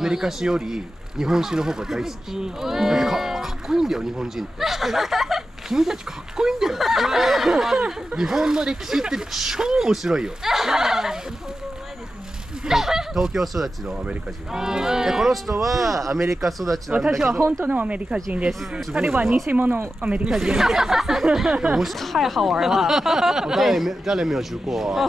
アメリカ史より日本史の方が大好き。かっこいいんだよ日本人って。君たちかっこいいんだよ。日本の歴史って超面白いよ。東京育ちのアメリカ人。でこの人はアメリカ育ちなんだけど。私は本当のアメリカ人です。彼は偽物アメリカ人。太好玩了。在没有去过。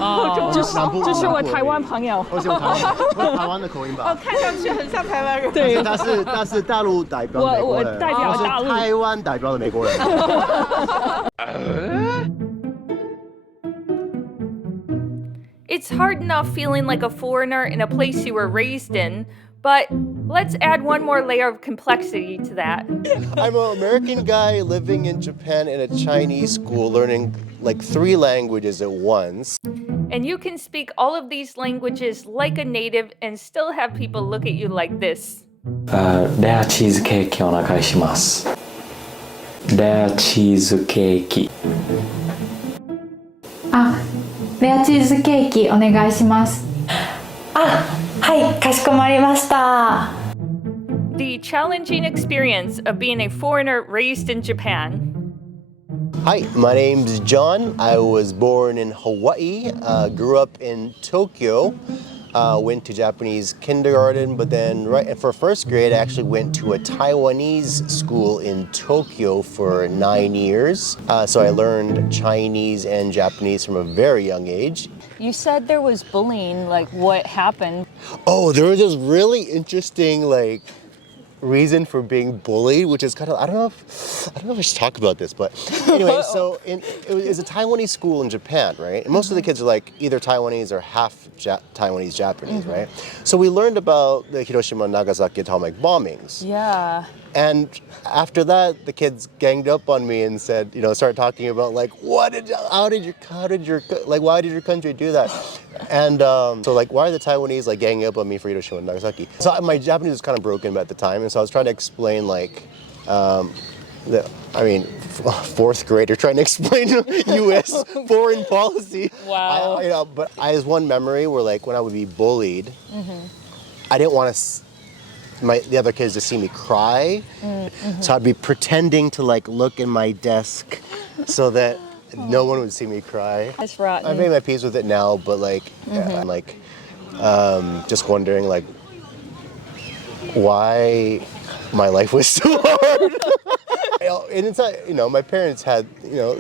这是我台湾朋友。我是台湾的口音吧。看上去很像台湾人。对，他是大陆代表的美国人。我代表大陆。台湾代表的美国人。It's hard enough feeling like a foreigner in a place you were raised in, but let's add one more layer of complexity to that. I'm an American guy living in Japan in a Chinese school, learning like 3 languages at once. And you can speak all of these languages like a native and still have people look at you like this. レアチーズケーキお願いします。レアチーズケーキ。レアチーズケーキお願いします。はい、かしこまりました。The challenging experience of being a foreigner raised in Japan. Hi, my name's John. I was born in Hawaii, grew up in Tokyo, went to Japanese kindergarten, but then right for first grade I actually went to a Taiwanese school in Tokyo for 9 years. So I learned Chinese and Japanese from a very young age. You said there was bullying, like what happened? Oh, there was this really interesting reason for being bullied, which is kind of I don't know if I should talk about this, but anyway, so it's a Taiwanese school in Japan, right? And most of the kids are like either Taiwanese or half Taiwanese Japanese, right? So we learned about the Hiroshima and Nagasaki atomic bombings. Yeah. And after that, the kids ganged up on me and said, started talking about why did your country do that? And so why are the Taiwanese ganging up on me for Hiroshima and Nagasaki? So my Japanese was kind of broken at the time, and so I was trying to explain fourth grader trying to explain U.S. foreign policy. Wow. But I has one memory where when I would be bullied, I didn't want the other kids to see me cry, so I'd be pretending to look in my desk so that no one would see me cry. That's rotten. I made my peace with it now, but I'm just wondering why my life was so hard. And it's not, my parents had,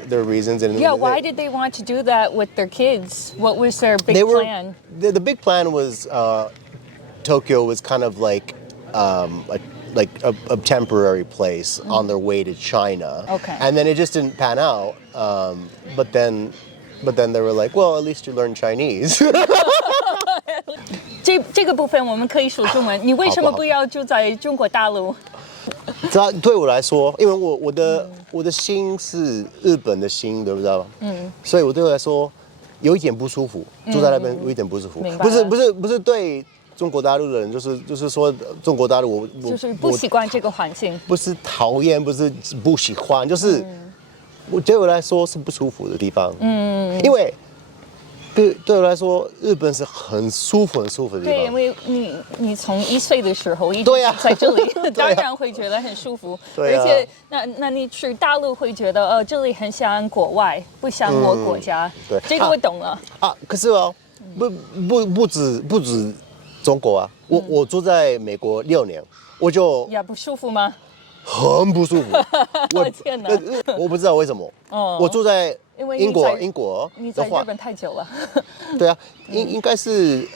their reasons. And yeah, why did they want to do that with their kids? What was their big plan? The big plan was Tokyo was kind of a temporary place on their way to China. Okay. And then it just didn't pan out. But then they were like, well, at least you learn Chinese. 这个部分我们可以说中文。你为什么不要住在中国大陆？对我来说，因为我的心是日本的心，对不对？所以对我来说有一点不舒服，住在那边有一点不舒服。不是对中国大陆的人，就是说中国大陆我就是不习惯这个环境。不是讨厌，不是不喜欢，就是对我来说是不舒服的地方。因为对我来说，日本是很舒服的地方。对，因为你从1岁的时候一直在这里，当然会觉得很舒服。对啊。而且那你去大陆会觉得这里很像国外，不像我国家。对，这个我懂了。可是不止中国啊，我住在美国6年，我就也不舒服吗？很不舒服。我天哪！我不知道为什么。我住在英国，你在日本太久了。对啊，应该是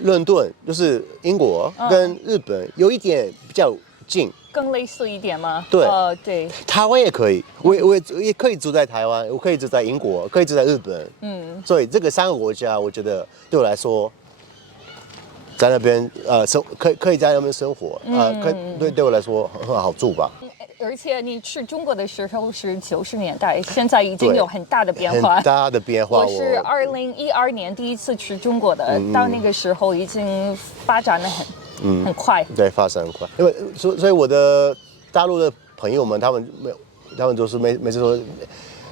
伦敦，就是英国跟日本有一点比较近，更类似一点吗？对，对。台湾也可以，我也可以住在台湾，我可以住在英国，可以住在日本。所以这个3个国家，我觉得对我来说，在那边可以在那边生活，对我来说很好住吧。而且你去中国的时候是90年代，现在已经有很大的变化。很大的变化。我是2012年第一次去中国的，到那个时候已经发展得很快。对，发展很快。因为所以我的大陆的朋友们，他们就是每次说，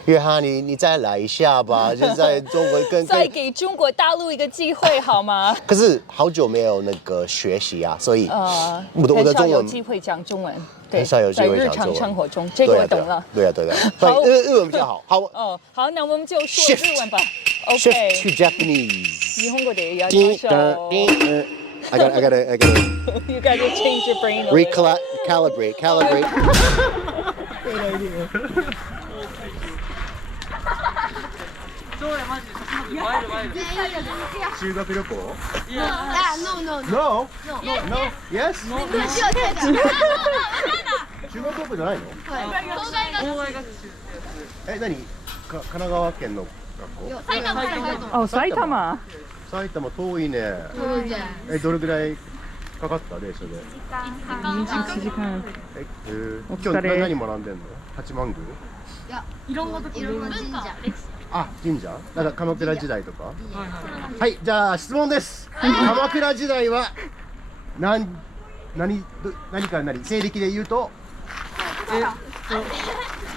约翰，你再来一下吧，就在中国再给中国大陆一个机会好吗？可是好久没有那个学习啊，所以我的很少中文有机会讲中文，对，很少有机会在日常讲中文生活中，这个我懂了。对啊，对啊，好日文比较好。好哦，好，那我们就说 Shift 日文吧。 ，shift to OK， Japanese。日本語でやりましょう。I gotta You gotta change your brain a little. calibrate. 修学旅行 No? Yes? 修学旅行じゃないの？何？神奈川県の学校？埼玉。埼玉遠いね。どれぐらいかかった電車で1時間。今日何学んでんの？八幡宮？いろんな神社？なんか鎌倉時代とか？はい、じゃあ質問です。鎌倉時代は何から何？西暦で言うと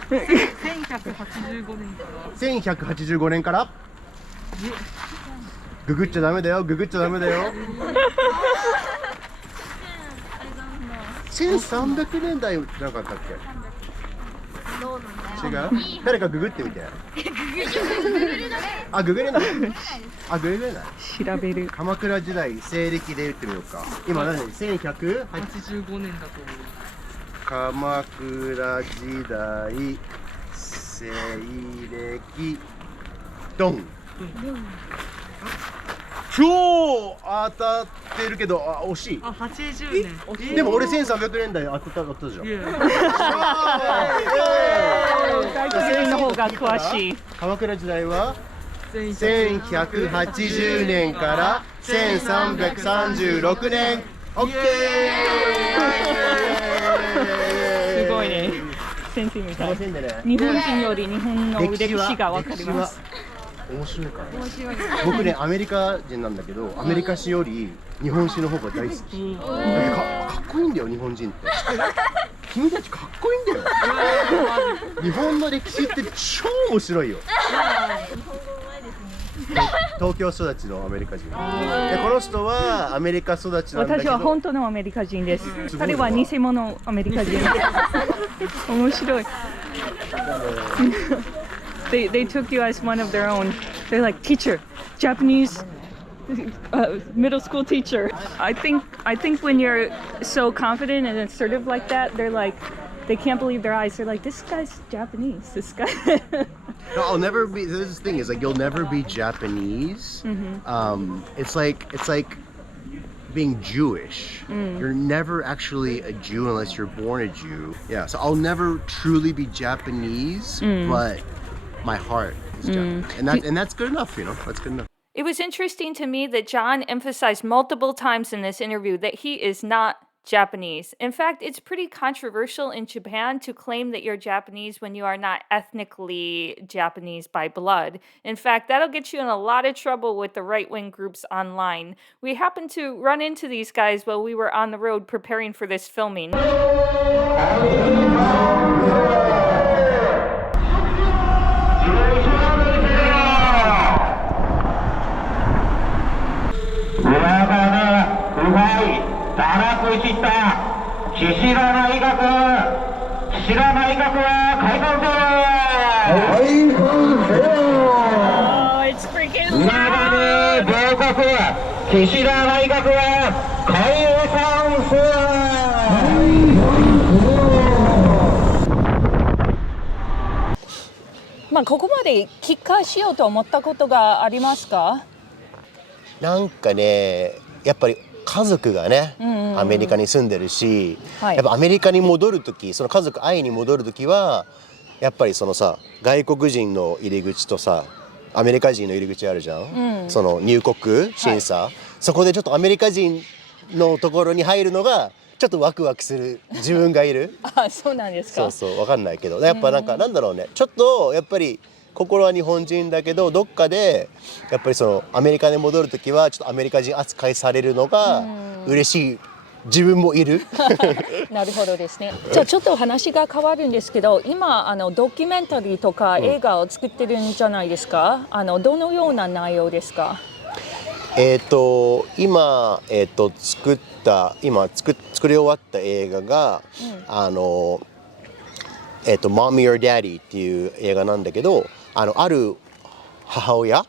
1185年からググっちゃダメだよ。1300年代じゃなかったっけ？違う？誰かググってみて。ググれない。調べる。鎌倉時代西暦で言ってみようか。今何？1185年だと思う。鎌倉時代西暦ドン。超当たってるけど惜しい。80年。でも俺1300年代当たったじゃん。外国人の方が詳しい。鎌倉時代は1180年から1336年。オッケー。すごいね。先生みたい。楽しんでね。日本人より日本の歴史がわかります。面白いから。僕ねアメリカ人なんだけど、アメリカ史より日本史の方が大好き。だってかっこいいんだよ日本人って。君たちかっこいいんだよ。日本の歴史って超面白いよ。東京育ちのアメリカ人。でこの人はアメリカ育ちなんだけど。私は本当のアメリカ人です。彼は偽物アメリカ人。面白い。They took you as one of their own. They're like, teacher, Japanese middle school teacher. I think when you're so confident and assertive like that, they're like, they can't believe their eyes. They're like, this guy's Japanese. This guy. No, I'll never be. This thing is like you'll never be Japanese. It's like being Jewish. You're never actually a Jew unless you're born a Jew. Yeah, so I'll never truly be Japanese, but my heart is Japanese, and that's good enough, you know. That's good enough. It was interesting to me that John emphasized multiple times in this interview that he is not Japanese. In fact, it's pretty controversial in Japan to claim that you're Japanese when you are not ethnically Japanese by blood. In fact, that'll get you in a lot of trouble with the right-wing groups online. We happened to run into these guys while we were on the road preparing for this filming. Oh, it's freaking loud! まあここまで帰化しようと思ったことがありますか？なんかね、やっぱり家族がね、アメリカに住んでるし、やっぱアメリカに戻るとき、その家族会いに戻るときはやっぱりそのさ、外国人の入り口とさ、アメリカ人の入り口あるじゃん、その入国審査、そこでちょっとアメリカ人のところに入るのがちょっとワクワクする自分がいる。あ、そうなんですか。そうわかんないけど、やっぱなんかなんだろうね、ちょっとやっぱり心は日本人だけどどっかでやっぱりそのアメリカに戻るときはちょっとアメリカ人扱いされるのが嬉しい自分もいる。なるほどですね。じゃあちょっと話が変わるんですけど、今ドキュメンタリーとか映画を作ってるんじゃないですか。どのような内容ですか。今作り終わった映画が、Mommy or Daddy っていう映画なんだけど、ある母親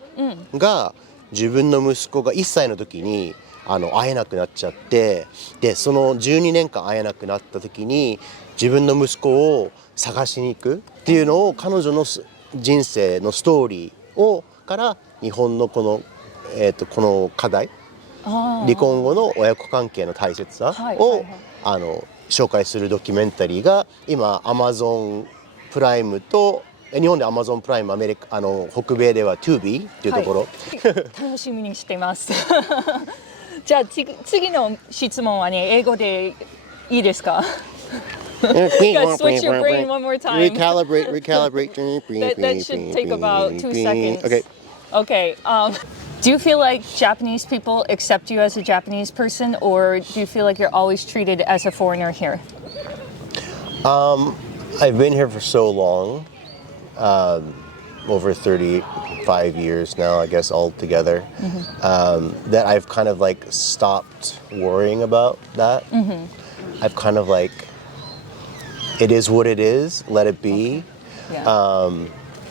が自分の息子が1歳の時に会えなくなっちゃって、でその12年間会えなくなった時に自分の息子を探しに行くっていうのを、彼女の人生のストーリーから日本のこの課題、離婚後の親子関係の大切さを紹介するドキュメンタリーが今 Amazon プライムと、日本で Amazon プライム、北米では Tubi っていうところ、楽しみにしてます。じゃあ次の質問はね、英語でいいですか。Guys, switch your brain one more time. Recalibrate. That should take about 2 seconds. Okay. Do you feel like Japanese people accept you as a Japanese person, or do you feel like you're always treated as a foreigner here? I've been here for so long, over 35 years now, I guess altogether, that I've kind of like stopped worrying about that. I've kind of like, it is what it is, let it be.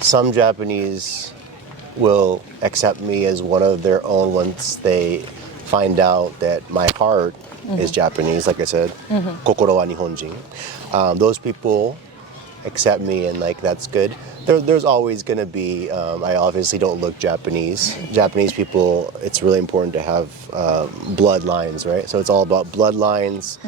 Some Japanese will accept me as one of their own once they find out that my heart is Japanese, like I said. Kokoro wa Nihonjin. Those people accept me, and like that's good. There's always going to be, I obviously don't look Japanese. Japanese people, it's really important to have bloodlines, right? So it's all about bloodlines.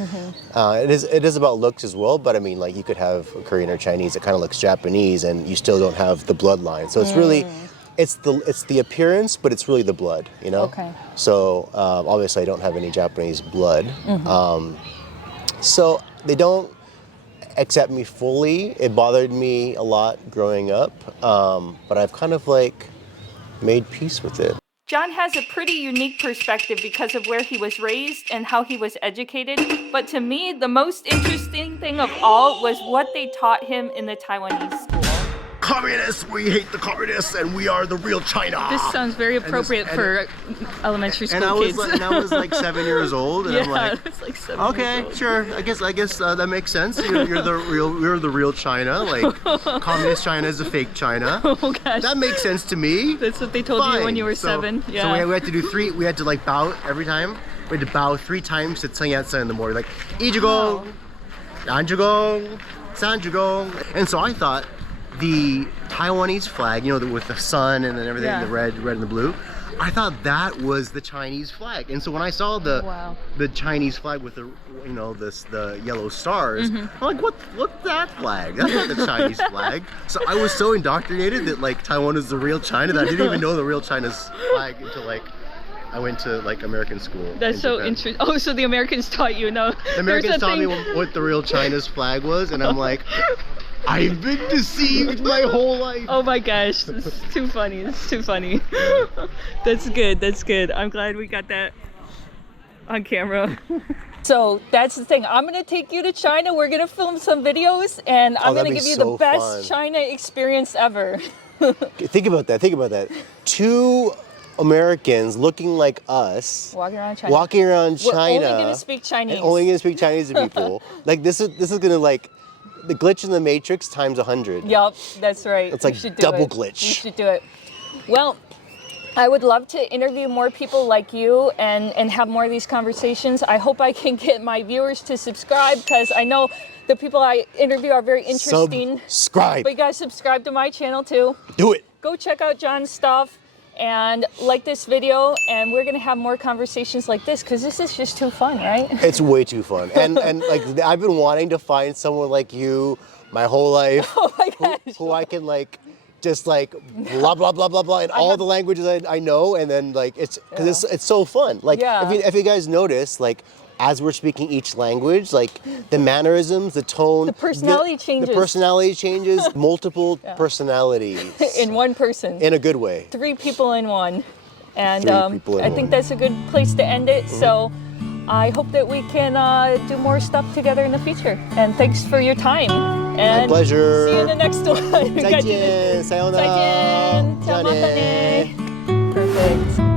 It is about looks as well, but I mean, like you could have a Korean or Chinese that kind of looks Japanese and you still don't have the bloodline. So it's really, it's the appearance, but it's really the blood, you know? Okay. So obviously I don't have any Japanese blood. So they don't accept me fully. It bothered me a lot growing up, but I've kind of like made peace with it. John has a pretty unique perspective because of where he was raised and how he was educated, but to me, the most interesting thing of all was what they taught him in the Taiwanese school. Communists, we hate the communists, and we are the real China. This sounds very appropriate for elementary school kids. And I was like 7 years old, and I'm like, it's like 7 okay, years old. sure. I guess that makes sense. You're the real China. Like communist China is a fake China. Oh gosh. That makes sense to me. That's what they told you when you were 7. Yeah. So we had to do 3. We had to like bow every time. We had to bow 3 times to Tsang in the morning, like Ijugong, Yanjugong, Sanjugong. And so I thought the Taiwanese flag, you know, with the sun and then everything, the red and the blue, I thought that was the Chinese flag. And so when I saw the Chinese flag with the, you know, the yellow stars, I'm like, what's that flag? That's not the Chinese flag. So I was so indoctrinated that like Taiwan is the real China that I didn't even know the real China's flag until like I went to like American school. That's so interesting. Oh, so the Americans taught you, no? The Americans taught me what the real China's flag was, and I'm like, I've been deceived my whole life. Oh my gosh, this is too funny. It's too funny. That's good. That's good. I'm glad we got that on camera. So that's the thing. I'm gonna take you to China. We're gonna film some videos, and I'm gonna give you the best China experience ever. Think about that. 2 Americans looking like us walking around China. We're only gonna speak Chinese. And only gonna speak Chinese to people. Like this is gonna like the glitch in the Matrix times 100. Yup, that's right. It's like double glitch. We should do it. Well, I would love to interview more people like you and have more of these conversations. I hope I can get my viewers to subscribe, because I know the people I interview are very interesting. Subscribe. But you guys subscribe to my channel too. Do it. Go check out John's stuff and like this video, and we're gonna have more conversations like this, because this is just too fun, right? It's way too fun. And like I've been wanting to find someone like you my whole life. Oh my gosh. Who I can like just like blah blah blah blah blah in all the languages I know, and then like it's because it's so fun. Like if you guys notice, like as we're speaking each language, like the mannerisms, the tone, the personality changes. The personality changes, multiple personalities in one person. In a good way. 3 people in one. And I think that's a good place to end it. So I hope that we can do more stuff together in the future. And thanks for your time. My And pleasure. see you in the next one. 再见，さようなら。再见。じゃあまたね。Perfect.